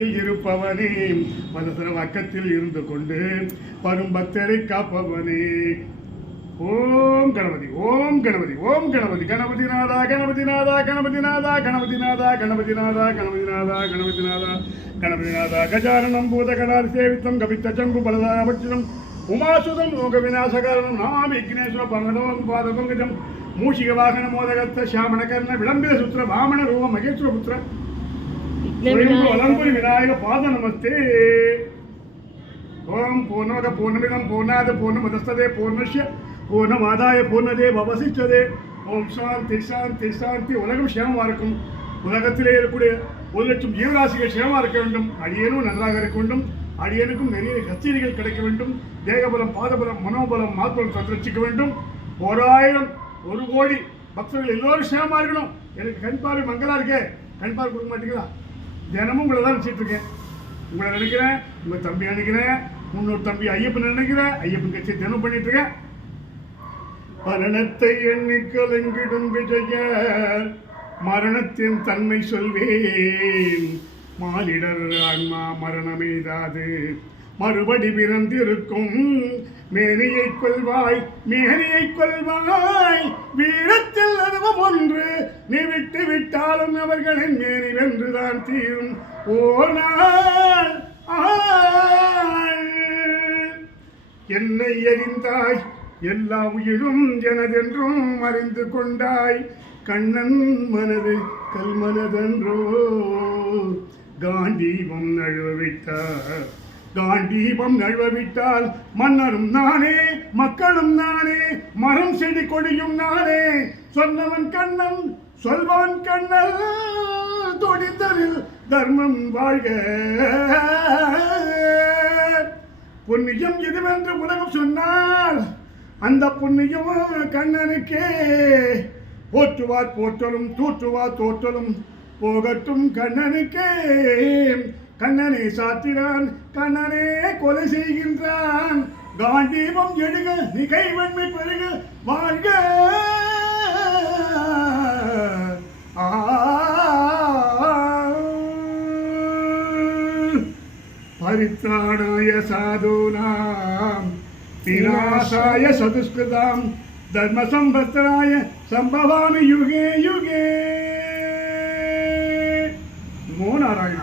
இருப்பவனே மனசர வக்கத்தில் இருந்து கொண்டு வரும் பக்தரை காப்பவனே. ஓம் கணபதி ஓம் கணபதி ஓம் கணபதி கணபதிநாதா கணபதிநாதா கணபதிநாதா கணபதிநாதா கணபதிநாதா கணபதிநாதா கணபதிநாதா கணபதிநாதா கஜானனம் பூதகணாதி சேவித்தம் கவித்த சங்கு பலதாபட்சம் உமாசுதம் லோக விநாசகாரணம் நாம விக்னேஸ்வர பங்கதம் பாதபங்கஜம் மூஷிக வாகன மோதகத்த சாமண கர்ண விளம்பித சுத்திர வாமன ரூப மகேஸ்வர புத்திர வலம்புரி விநாயக பாத நமஸ்தே. ஓம் பூர்ணமத பூர்ணமிதம் பூர்ணாத பூர்ணமதஸ்ததே பூர்ணஸ்ய பூர்ணமாதாய பூர்ணதே பவசிச்சதே. ஓம் சாந்தி சாந்தி சாந்தி. உலகம் சேமமாக இருக்கும். உலகத்திலே இருக்கக்கூடிய 1,00,000 ஜீவராசிகள் சேமமாக இருக்க வேண்டும். அடியேனும் நன்றாக இருக்க வேண்டும். அடியனுக்கும் நிறைய கச்சேரிகள் கிடைக்க வேண்டும். தேகபலம் பாதபலம் மனோபலம் மாத்பலம் சந்திரச்சிக்க வேண்டும். 1000 1 கோடி பக்தர்கள் எல்லோரும் சேமமாக இருக்கணும். எனக்கு கண் பார்வை மங்களா இருக்கே, கண் பார்வை கொடுக்க மாட்டீங்களா? தினமும் உங்களை தான் நினச்சிட்டு இருக்கேன். உங்களை நினைக்கிறேன், உங்கள் தம்பி நினைக்கிறேன், முன்னோரு தம்பி ஐயப்பன் நினைக்கிறேன். ஐயப்பன் கட்சி தினம் பண்ணிட்டு இருக்கேன். மரணத்தை எண்ணி கலங்கிடும் விஜய மரணத்தின் தன்மை சொல்வேன். மானிடர் ஆன்மா மரணமேதாது மறுபடி பிறந்திருக்கும். மேனியை கொள்வாய் மேனியை கொள்வாய் வீரத்தில் அனுபவம் ஒன்று நீ விட்டு விட்டாலும் அவர்களின் மேனி வென்றுதான் தீரும். ஓனாள் என்னை எறிந்தாய் எல்லா உயிரும் எனதென்றும் அறிந்து கொண்டாய். கண்ணன் மனது கல்மனதென்றோ காண்டீபம் நழுவவிட்டார். காண்டீபம் நழுவவிட்டால் மன்னரும் நானே மக்களும் நானே மரம் செடி கொடியும் நானே. சொன்னவன் கண்ணன் சொல்வான் கண்ணல் தொடித்தரில் தர்மம் வாழ்க. புண்ணியம் இதுவென்று உலகம் சொன்னால் அந்த புண்ணியம் கண்ணனுக்கே. போற்றுவார் போற்றலும் தூற்றுவார் தோற்றலும் போகட்டும் கண்ணனுக்கே. கண்ணனே சாத்திரான் கண்ணனே கொலை செய்கின்றான். காண்டீபம் எழுக நீ கைவன்மை பெருக வாழ்க. பரித்ராணாய சாதுனாம் விநாசாய சதுஷ்கிருதாம் தர்ம சம்பத்ராய சம்பவாமி யுகே யுகே. நமோ நாராயண.